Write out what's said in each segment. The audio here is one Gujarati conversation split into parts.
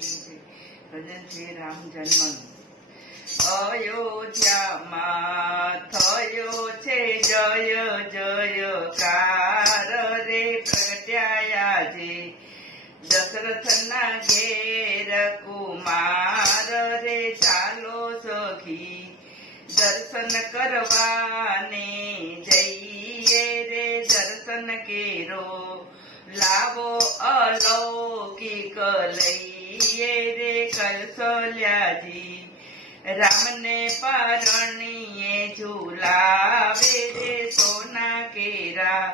ભજન છે રામ જન્મનું। અયોધ્યામાં થયો છે જય જયકાર રે પ્રગટ્યા જે દશરથના ઘેર કુમાર રે ચાલો સખી દર્શન કરવાને જઈએ રે દર્શન કેરો લાવો અલૌકિક લઈએ રે કૌશલ્યાજી રામને પરણીએ ઝુલાવે રે સોના કેરા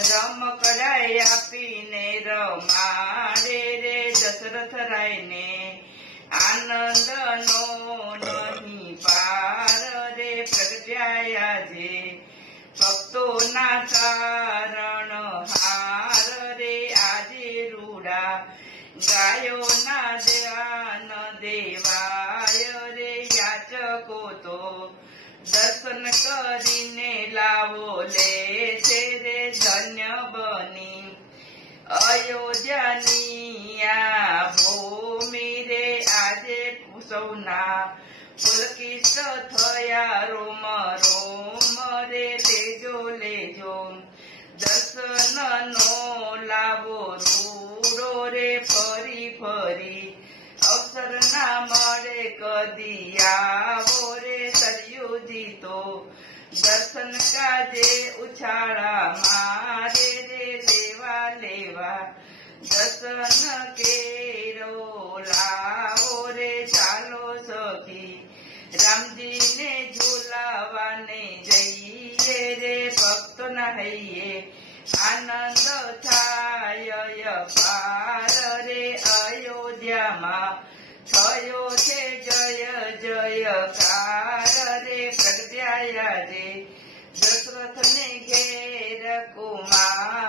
રમકડાઈ આપીને રમાડે રે દશરથ રાયને આનંદનો નહીં પાર રે પ્રગટ્યા જે ભક્તોના તારણ હાર રે આજે રૂડા ગાયોના ધ્યાન દેવાય રે યાચકો તો દર્શન કરીને લાવો લે છે રે ધન્ય બની અયોધ્યાની આ ભૂમિ રે આજે સૌના પુલકિત થયા રોમ રોમ રે લેજો લેજો દર્શનનો લાવો રૂડો રે ફરી ફરી અવસર ના મળે કદી આવો રે સરયુજી તો દર્શન કાજે ઉછાળા મારે રે લેવા લેવા દર્શન કેરો લાવો રે ચાલો સખી રામજીને ઝુલાવાને જઈએ રે ભક્તોના હૈયે આનંદ થાય પાર રે અયોધ્યામાં થયો છે જય જયકાર રે પ્રગટ્યા જે દશરથને ઘેર કુમાર